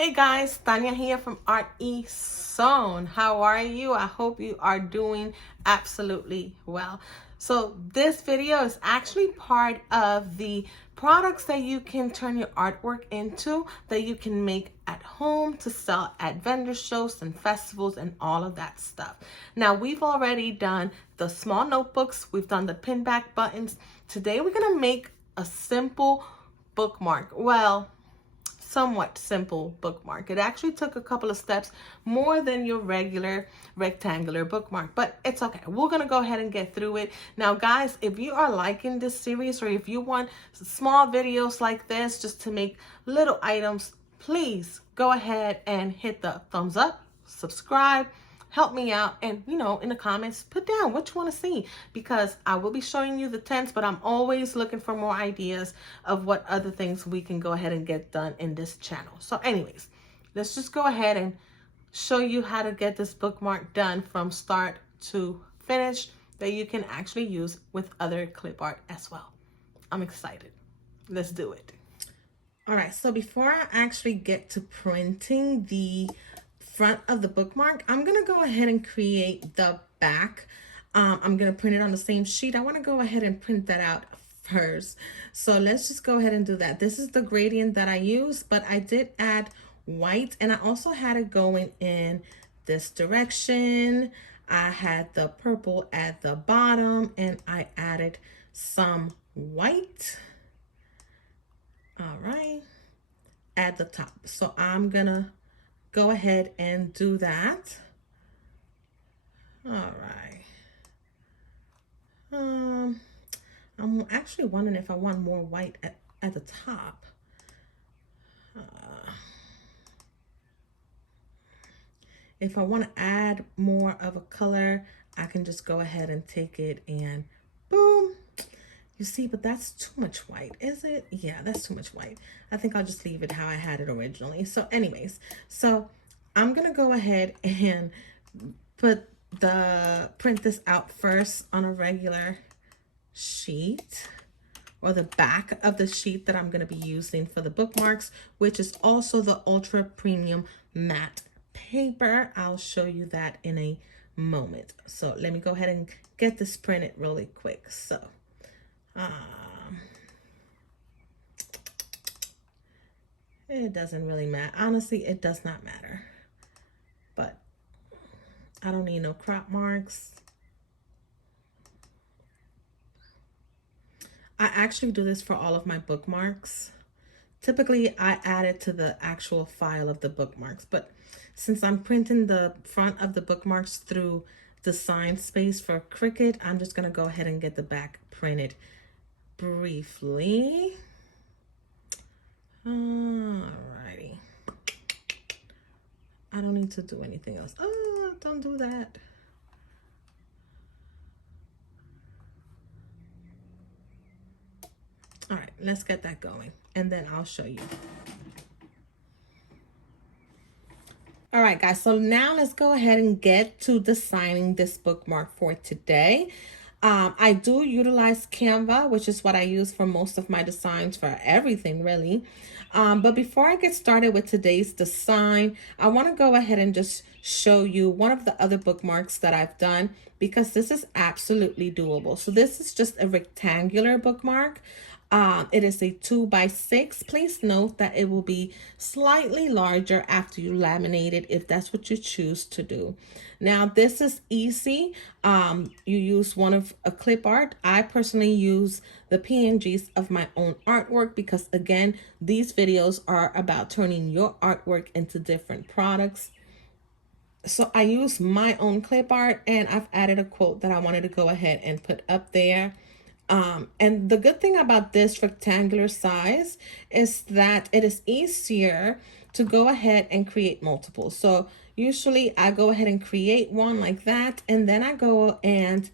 Hey guys, Tanya here from RE Zone. How are you? I hope you are doing absolutely well. So this video is actually part of the products that you can turn your artwork into, that you can make at home to sell at vendor shows and festivals and all of that stuff. Now we've already done the small notebooks, we've done the pin back buttons. Today we're gonna make a simple bookmark. Well, somewhat simple bookmark. It actually took a couple of steps more than your regular rectangular bookmark, but it's okay. We're gonna go ahead and get through it. Now guys, if you are liking this series or if you want small videos like this just to make little items, please go ahead and hit the thumbs up, subscribe, help me out, and in the comments put down what you want to see, because I will be showing you the tents, but I'm always looking for more ideas of what other things we can go ahead and get done in this channel. So anyways, let's just go ahead and show you how to get this bookmark done from start to finish that you can actually use with other clip art as well. I'm excited. Let's do it. All right, so before I actually get to printing the front of the bookmark, I'm gonna go ahead and create the back. I'm gonna print it on the same sheet. I want to go ahead and print that out first, so let's just go ahead and do that. This is the gradient that I use, but I did add white, and I also had it going in this direction. I had the purple at the bottom, and I added some white, all right, at the top. So I'm gonna go ahead and do that. All right. I'm actually wondering if I want more white at the top. If I want to add more of a color, I can just go ahead and take it and boom. You see, but that's too much white, is it? Yeah, that's too much white. I think I'll just leave it how I had it originally. So anyways, so I'm gonna go ahead and print this out first on a regular sheet, or the back of the sheet that I'm gonna be using for the bookmarks, which is also the ultra premium matte paper. I'll show you that in a moment. So let me go ahead and get this printed really quick. So it doesn't really matter. Honestly, it does not matter. But I don't need no crop marks. I actually do this for all of my bookmarks. Typically, I add it to the actual file of the bookmarks, but since I'm printing the front of the bookmarks through Design Space for Cricut, I'm just gonna go ahead and get the back printed briefly. Alrighty. I don't need to do anything else. Oh, don't do that. All right, let's get that going, and then I'll show you. All right, guys, so now let's go ahead and get to designing this bookmark for today. I do utilize Canva, which is what I use for most of my designs, for everything really. But before I get started with today's design, I want to go ahead and just show you one of the other bookmarks that I've done, because this is absolutely doable. So this is just a rectangular bookmark. It is a 2x6. Please note that it will be slightly larger after you laminate it, if that's what you choose to do. Now, this is easy. You use one of a clip art. I personally use the PNGs of my own artwork, because again, these videos are about turning your artwork into different products. So I use my own clip art, and I've added a quote that I wanted to go ahead and put up there. And the good thing about this rectangular size is that it is easier to go ahead and create multiple. So usually I go ahead and create one like that, and then I go and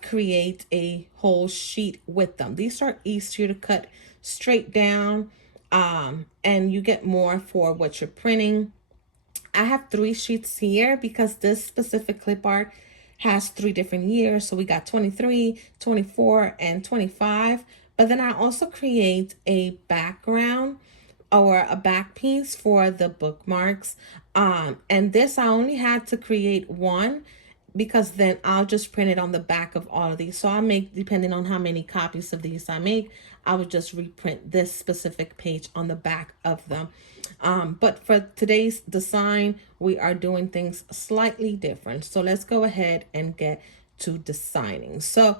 create a whole sheet with them. These are easier to cut straight down, and you get more for what you're printing. I have 3 sheets here because this specific clip art has 3 different years. So we got 23, 24, and 25. But then I also create a background or a back piece for the bookmarks. And this I only had to create one because then I'll just print it on the back of all of these. So I'll make, depending on how many copies of these I make, I would just reprint this specific page on the back of them. But for today's design, we are doing things slightly different. So let's go ahead and get to designing. So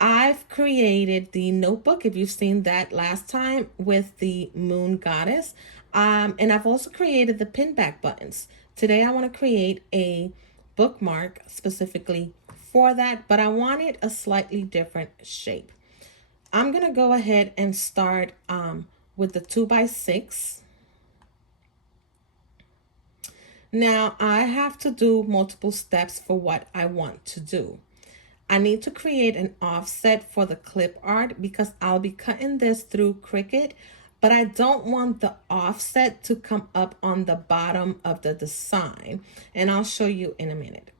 I've created the notebook, if you've seen that last time, with the moon goddess. And I've also created the pin back buttons. Today I want to create a bookmark specifically for that, but I want it a slightly different shape. I'm going to go ahead and start with the 2x6. Now I have to do multiple steps for what I want to do. I need to create an offset for the clip art because I'll be cutting this through Cricut, but I don't want the offset to come up on the bottom of the design, and I'll show you in a minute.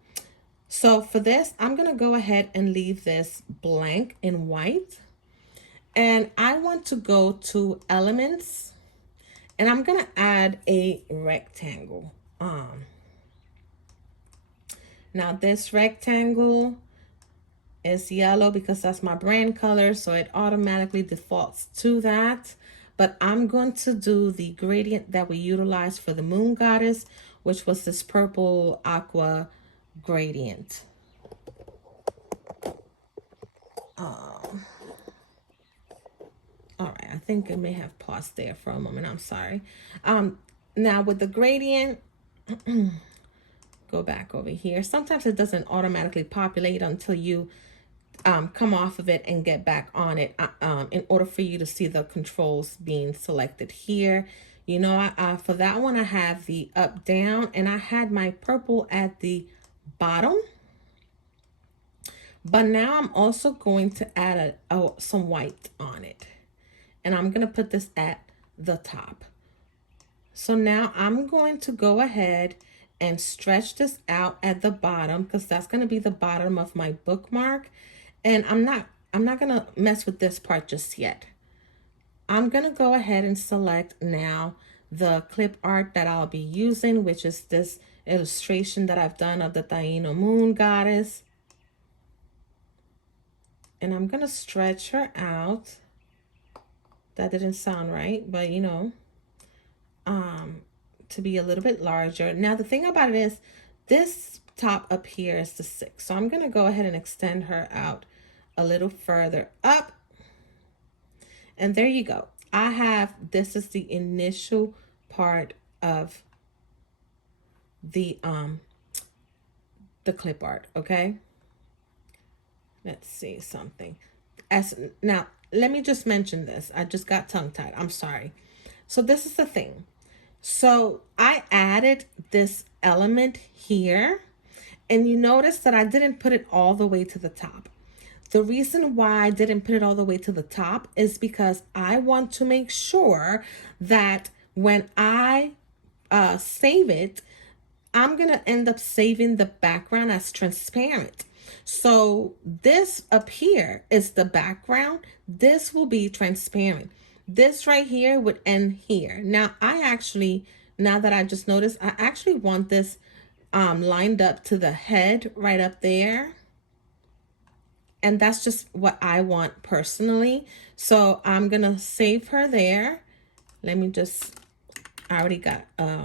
So for this, I'm going to go ahead and leave this blank in white, and I want to go to elements, and I'm going to add a rectangle. Now this rectangle is yellow because that's my brand color, so it automatically defaults to that. But I'm going to do the gradient that we utilized for the moon goddess, which was this purple aqua gradient. All right, I think I may have paused there for a moment. I'm sorry. Now with the gradient, go back over here. Sometimes it doesn't automatically populate until you come off of it and get back on it in order for you to see the controls being selected here. You know, for that one, I have the up, down, and I had my purple at the bottom. But now I'm also going to add some white on it. And I'm going to put this at the top. So now I'm going to go ahead and stretch this out at the bottom because that's going to be the bottom of my bookmark. And I'm not going to mess with this part just yet. I'm going to go ahead and select now the clip art that I'll be using, which is this illustration that I've done of the Taino moon goddess. And I'm going to stretch her out. That didn't sound right, but you know, to be a little bit larger. Now, the thing about it is this top up here is the 6. So I'm going to go ahead and extend her out a little further up. And there you go. I have, this is the initial part of the clip art, okay? Let's see something. Now, let me just mention this. I just got tongue-tied. I'm sorry. So this is the thing. So I added this element here, and you notice that I didn't put it all the way to the top. The reason why I didn't put it all the way to the top is because I want to make sure that when I save it, I'm going to end up saving the background as transparent. So this up here is the background. This will be transparent. This right here would end here. Now, now that I just noticed, I actually want this lined up to the head right up there. And that's just what I want personally. So I'm going to save her there. Let me just, I already got a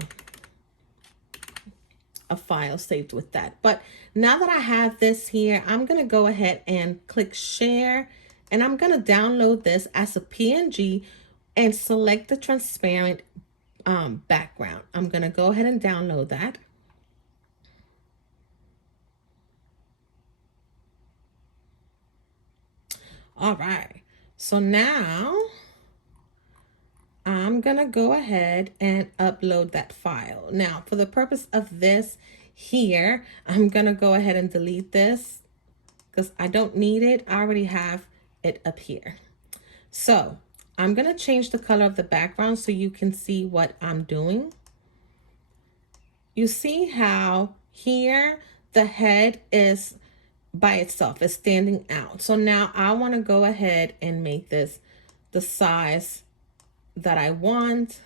file saved with that. But now that I have this here, I'm going to go ahead and click share. And I'm going to download this as a PNG and select the transparent background. I'm going to go ahead and download that. All right, so now I'm gonna go ahead and upload that file. Now, for the purpose of this here, I'm gonna go ahead and delete this because I don't need it. I already have it up here. So I'm gonna change the color of the background so you can see what I'm doing. You see how here the head is by itself, is standing out. So now I want to go ahead and make this the size that I want.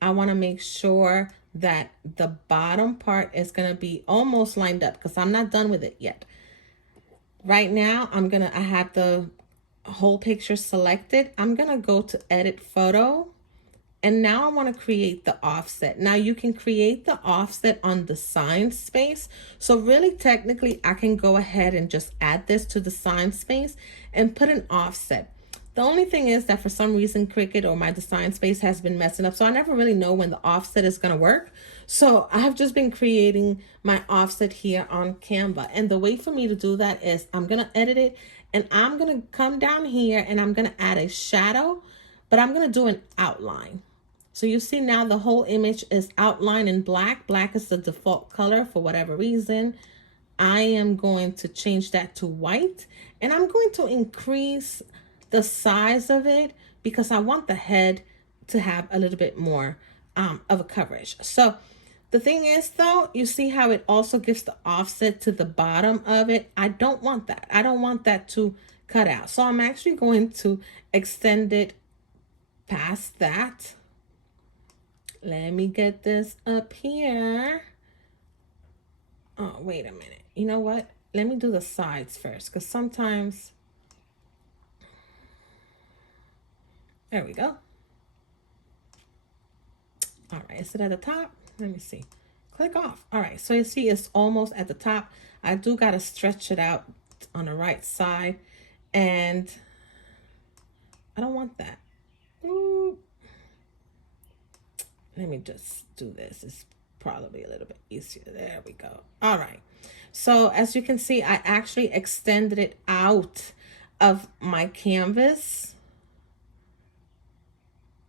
I want to make sure that the bottom part is going to be almost lined up because I'm not done with it yet. Right now, I have the whole picture selected. I'm going to go to edit photo. And now I want to create the offset. Now you can create the offset on the sign space. So really technically I can go ahead and just add this to the sign space and put an offset. The only thing is that for some reason Cricut or my design space has been messing up. So I never really know when the offset is going to work. So I've just been creating my offset here on Canva. And the way for me to do that is I'm going to edit it and I'm going to come down here and I'm going to add a shadow, but I'm going to do an outline. So you see now the whole image is outlined in black. Black is the default color for whatever reason. I am going to change that to white and I'm going to increase the size of it because I want the head to have a little bit more of a coverage. So the thing is though, you see how it also gives the offset to the bottom of it. I don't want that. I don't want that to cut out. So I'm actually going to extend it past that. Let me get this up here. Oh, wait a minute. You know what? Let me do the sides first because sometimes, there we go. All right, is it at the top? Let me see. Click off. All right, so you see it's almost at the top. I do got to stretch it out on the right side and I don't want that. Ooh. Let me just do this. It's probably a little bit easier. There we go. All right. So as you can see, I actually extended it out of my canvas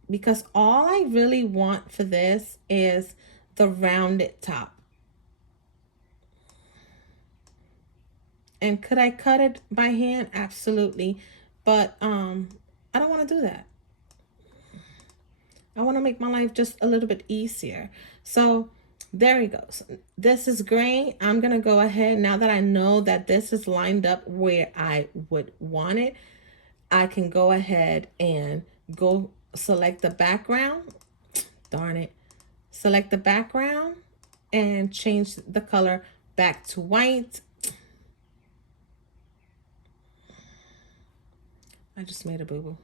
because all I really want for this is the rounded top. And could I cut it by hand? Absolutely. But I don't want to do that. I want to make my life just a little bit easier. So there we go. So this is great. I'm going to go ahead now that I know that this is lined up where I would want it. I can go ahead and go select the background. Darn it. Select the background and change the color back to white. I just made a boo-boo.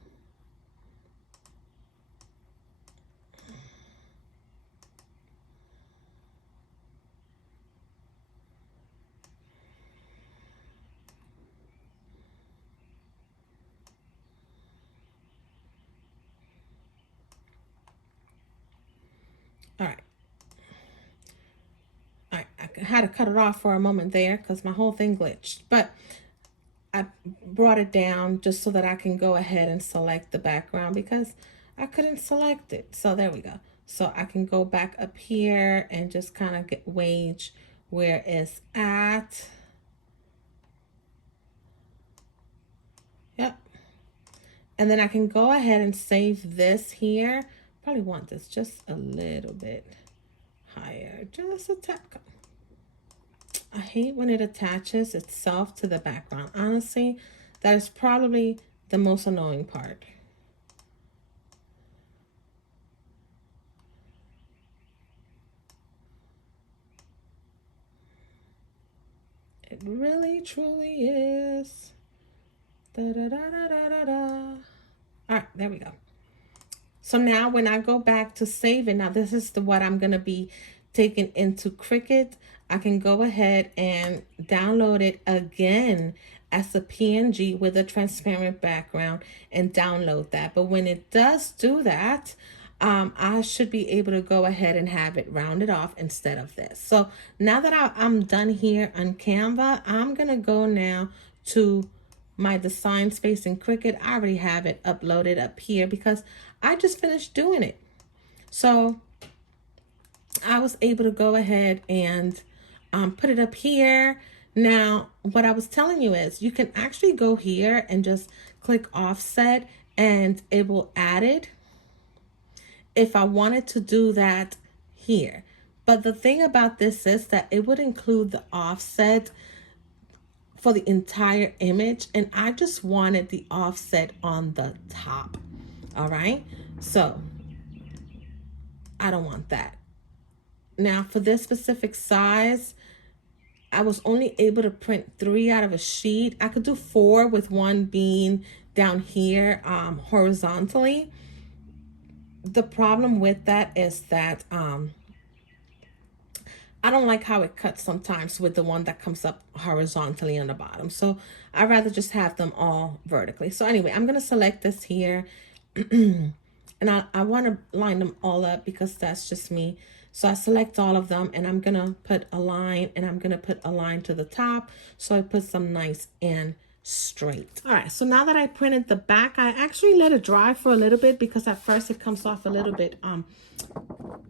All right. I had to cut it off for a moment there because my whole thing glitched. But I brought it down just so that I can go ahead and select the background because I couldn't select it. So there we go. So I can go back up here and just kind of gauge where it's at. Yep. And then I can go ahead and save this here. Probably want this just a little bit higher, just a tap. I hate when it attaches itself to the background. Honestly, that is probably the most annoying part. It really, truly is. Da, da, da, da, da, da, da. All right, there we go. So now when I go back to save it, now this is what I'm going to be taking into Cricut. I can go ahead and download it again as a PNG with a transparent background and download that. But when it does do that, I should be able to go ahead and have it rounded off instead of this. So now that I'm done here on Canva, I'm going to go now to my design space in Cricut. I already have it uploaded up here because I just finished doing it. So I was able to go ahead and put it up here. Now, what I was telling you is you can actually go here and just click offset and it will add it if I wanted to do that here. But the thing about this is that it would include the offset for the entire image, and I just wanted the offset on the top. All right, so I don't want that. Now for this specific size, I was only able to print 3 out of a sheet. I could do 4 with one being down here horizontally. The problem with that is that I don't like how it cuts sometimes with the one that comes up horizontally on the bottom. So I'd rather just have them all vertically. So anyway, I'm going to select this here. And I want to line them all up because that's just me. So I select all of them and I'm going to put a line, and I'm going to put a line to the top. So I put some nice and straight. All right, so now that I printed the back, I actually let it dry for a little bit because at first it comes off a little bit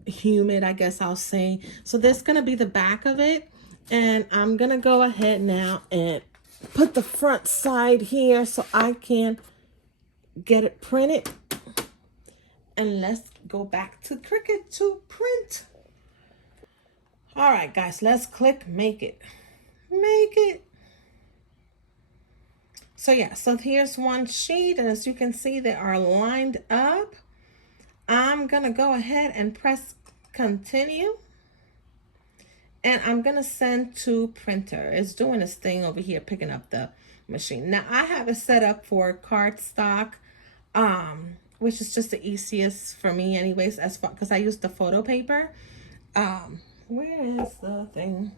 humid, I guess I'll say. So this is going to be the back of it, and I'm going to go ahead now and put the front side here so I can get it printed. And let's go back to Cricut to print. All right, guys, let's click make it. Make it. So yeah, so here's one sheet, and as you can see, they are lined up. I'm gonna go ahead and press continue, and I'm gonna send to printer. It's doing this thing over here, picking up the machine. Now I have it set up for cardstock, which is just the easiest for me anyways, as far because I use the photo paper. Where is the thing?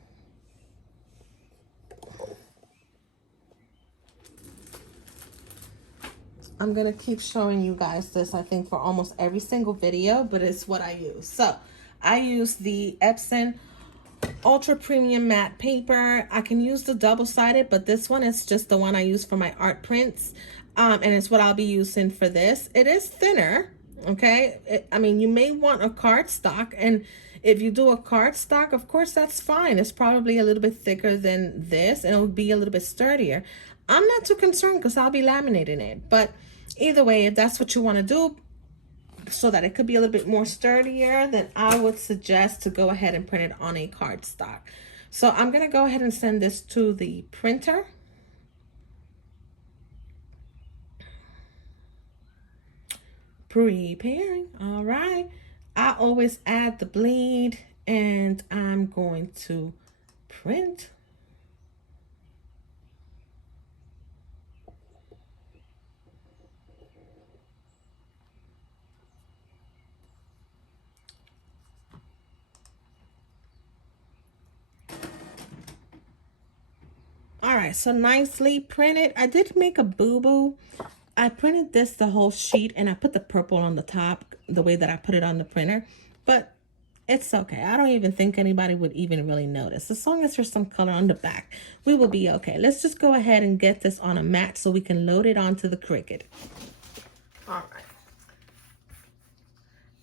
I'm going to keep showing you guys this, I think, for almost every single video, but it's what I use. So I use the Epson Ultra Premium Matte Paper. I can use the double-sided, but this one is just the one I use for my art prints. And it's what I'll be using for this. It is thinner, okay? I mean, you may want a cardstock, and if you do a cardstock, of course, that's fine. It's probably a little bit thicker than this, and it'll be a little bit sturdier. I'm not too concerned because I'll be laminating it. But either way, if that's what you want to do, so that it could be a little bit more sturdier, then I would suggest to go ahead and print it on a cardstock. So I'm going to go ahead and send this to the printer. Preparing. All right. I always add the bleed, and I'm going to print. All right, so nicely printed. I did make a boo-boo. I printed this, the whole sheet, and I put the purple on the top the way that I put it on the printer, but it's okay. I don't even think anybody would even really notice. As long as there's some color on the back, we will be okay. Let's just go ahead and get this on a mat so we can load it onto the Cricut. All right.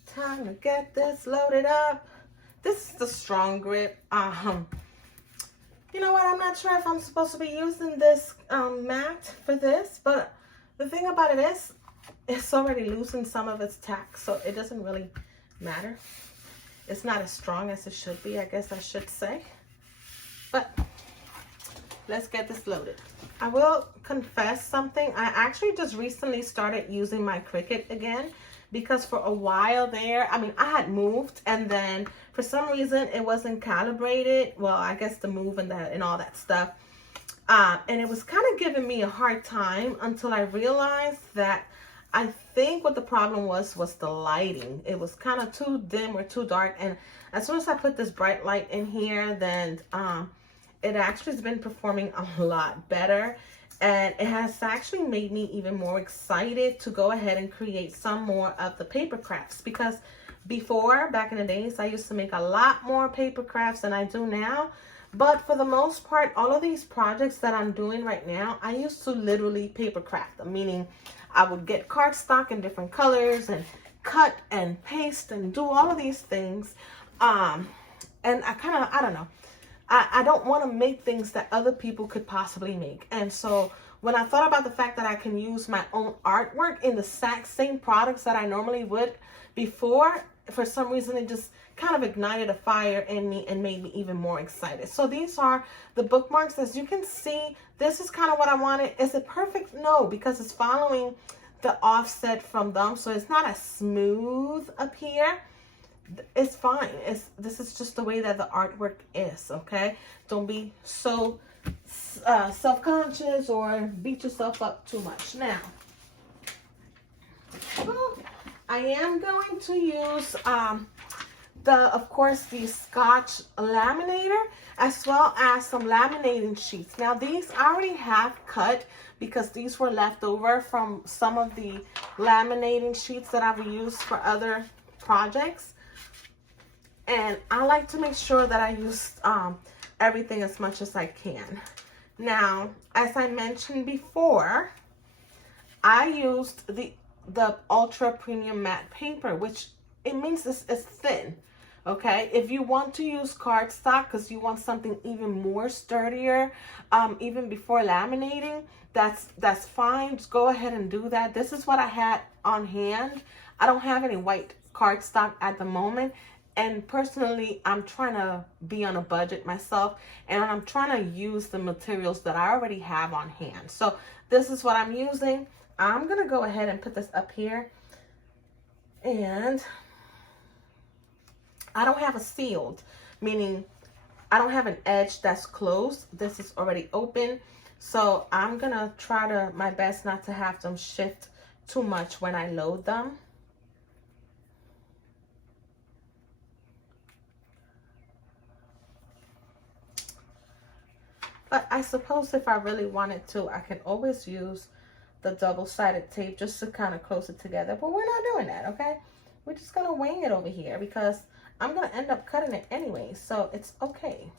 Time to get this loaded up. This is the strong grip. You know what? I'm not sure if I'm supposed to be using this mat for this, but the thing about it is, it's already losing some of its tack, so it doesn't really matter. It's not as strong as it should be, I guess I should say. But let's get this loaded. I will confess something. I actually just recently started using my Cricut again, because for a while there, I mean, I had moved, and then for some reason it wasn't calibrated. Well, I guess the move and all that stuff. And it was kind of giving me a hard time until I realized that I think what the problem was the lighting. It was kind of too dim or too dark. And as soon as I put this bright light in here, then it actually has been performing a lot better. And it has actually made me even more excited to go ahead and create some more of the paper crafts. Because before, back in the days, I used to make a lot more paper crafts than I do now. But for the most part, all of these projects that I'm doing right now, I used to literally paper craft them. Meaning, I would get cardstock in different colors and cut and paste and do all of these things. And I don't know. I don't want to make things that other people could possibly make. And so when I thought about the fact that I can use my own artwork in the exact same products that I normally would before, for some reason it just kind of ignited a fire in me and made me even more excited. So these are the bookmarks. As you can see, this is kind of what I wanted. Is it perfect? No, because it's following the offset from them, so it's not as smooth up here. It's fine. This is just the way that the artwork is, okay? Don't be so self-conscious or beat yourself up too much. Now, I am going to use of course, the Scotch laminator, as well as some laminating sheets. Now, these I already have cut because these were left over from some of the laminating sheets that I've used for other projects. And I like to make sure that I use everything as much as I can. Now, as I mentioned before, I used the ultra premium matte paper, which it means this is thin. Okay, if you want to use cardstock because you want something even more sturdier, even before laminating, that's fine. Just go ahead and do that. This is what I had on hand. I don't have any white cardstock at the moment. And personally, I'm trying to be on a budget myself, and I'm trying to use the materials that I already have on hand. So this is what I'm using. I'm going to go ahead and put this up here. And I don't have a sealed, meaning I don't have an edge that's closed. This is already open. So I'm going to try my best not to have them shift too much when I load them. But I suppose if I really wanted to, I can always use the double-sided tape just to kind of close it together. But we're not doing that, okay? We're just going to wing it over here because I'm going to end up cutting it anyway. So it's okay.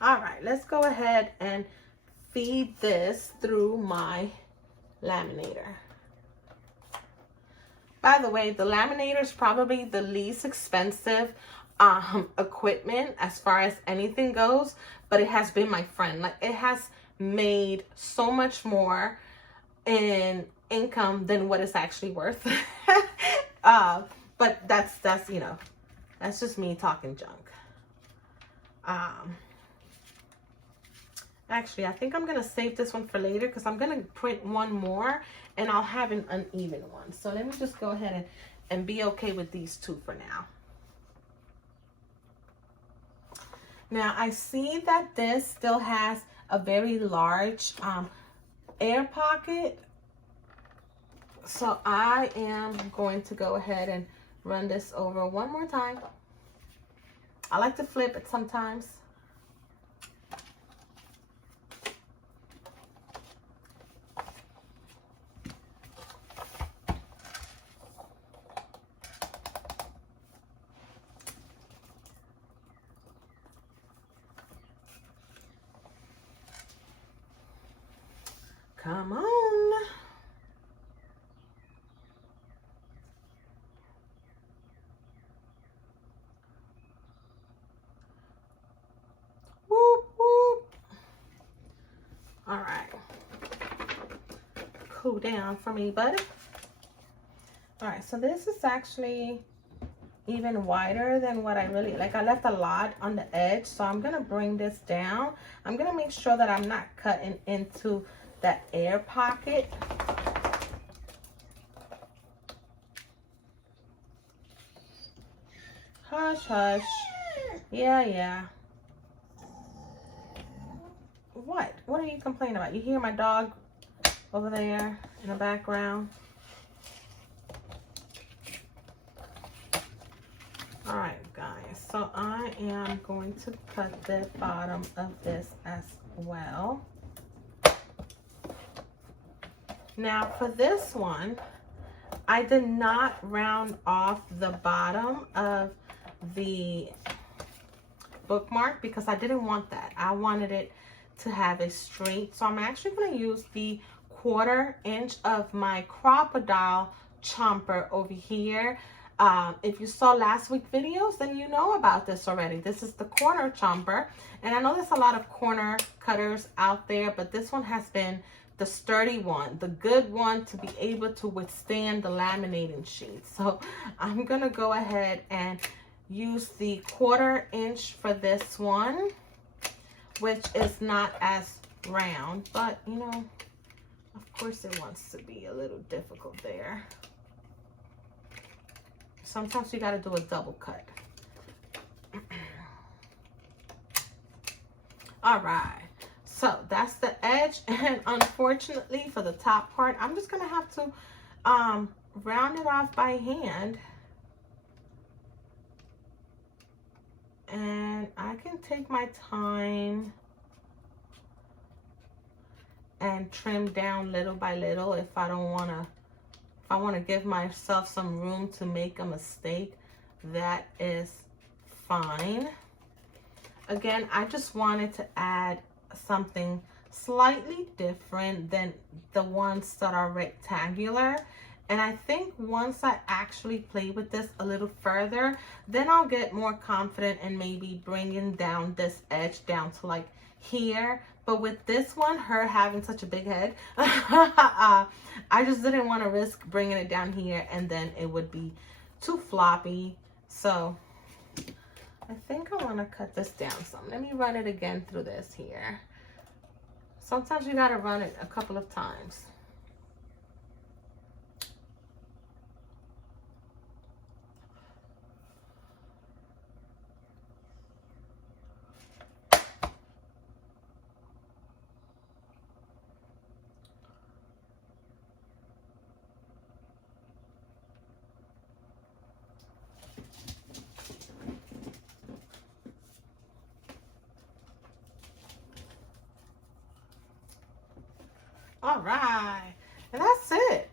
All right, let's go ahead and feed this through my laminator. By the way, the laminator is probably the least expensive equipment as far as anything goes, but it has been my friend. Like, it has made so much more in income than what it's actually worth. But that's you know, that's just me talking junk. Actually, I think I'm gonna save this one for later because I'm gonna print one more and I'll have an uneven one. So let me just go ahead and be okay with these two for now. Now, I see that this still has a very large air pocket. So I am going to go ahead and run this over one more time. I like to flip it sometimes. Come on. Whoop, whoop. All right. Cool down for me, buddy. All right, so this is actually even wider than what I really like. I left a lot on the edge, so I'm gonna bring this down. I'm gonna make sure that I'm not cutting into that air pocket. Hush, hush. Yeah. What are you complaining about? You hear my dog over there in the background? All right, guys. So I am going to cut the bottom of this as well. Now for this one, I did not round off the bottom of the bookmark because I didn't want that. I wanted it to have a straight. So I'm actually going to use the 1/4 inch of my crocodile chomper over here. If you saw last week's videos, then you know about this already. This is the corner chomper. And I know there's a lot of corner cutters out there, but this one has been the sturdy one, the good one to be able to withstand the laminating sheet. So I'm gonna go ahead and use the 1/4 inch for this one, which is not as round, but you know, Of course it wants to be a little difficult there. Sometimes you got to do a double cut. All right, so that's the edge, and unfortunately for the top part, I'm just gonna have to round it off by hand, and I can take my time and trim down little by little if I want to give myself some room to make a mistake. That is fine. Again, I just wanted to add something slightly different than the ones that are rectangular. And I think once I actually play with this a little further, then I'll get more confident in maybe bringing down this edge down to like here. But with this one, her having such a big head, I just didn't want to risk bringing it down here and then it would be too floppy. So I think I want to cut this down some. Let me run it again through this here. Sometimes you got to run it a couple of times. All right, and that's it.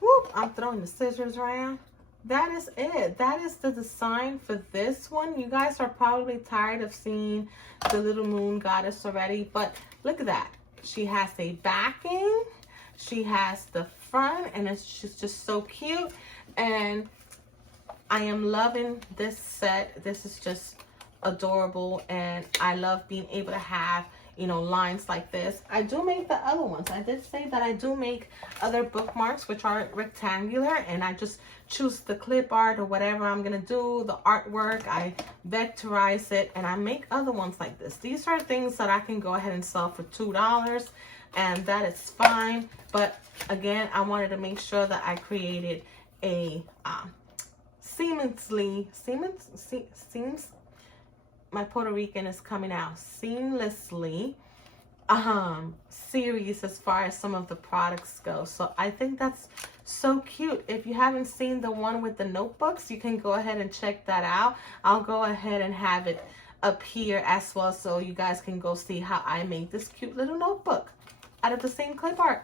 Whoop, I'm throwing the scissors around. That is it. That is the design for this one. You guys are probably tired of seeing the little moon goddess already, but look at that. She has a backing, she has the front, and she's just so cute. And I am loving this set. This is just adorable, and I love being able to have, you know, lines like this. I do make the other ones. I did say that I do make other bookmarks which are rectangular, and I just choose the clip art or whatever I'm gonna do, the artwork, I vectorize it, and I make other ones like this. These are things that I can go ahead and sell for $2, and that is fine. But again, I wanted to make sure that I created a my Puerto Rican is coming out, seamlessly series as far as some of the products go. So I think that's so cute. If you haven't seen the one with the notebooks, you can go ahead and check that out. I'll go ahead and have it up here as well, so you guys can go see how I make this cute little notebook out of the same clip art.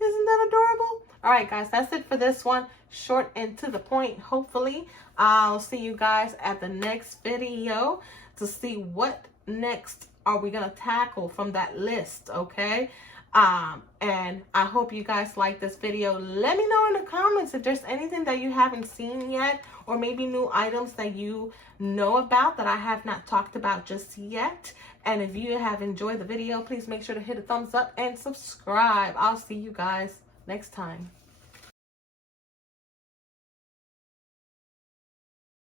Isn't that adorable? All right, guys, that's it for this one. Short and to the point, hopefully. I'll see you guys at the next video to see what next are we gonna tackle from that list, okay? And I hope you guys like this video. Let me know in the comments if there's anything that you haven't seen yet, or maybe new items that you know about that I have not talked about just yet. And if you have enjoyed the video, please make sure to hit a thumbs up and subscribe. I'll see you guys next time.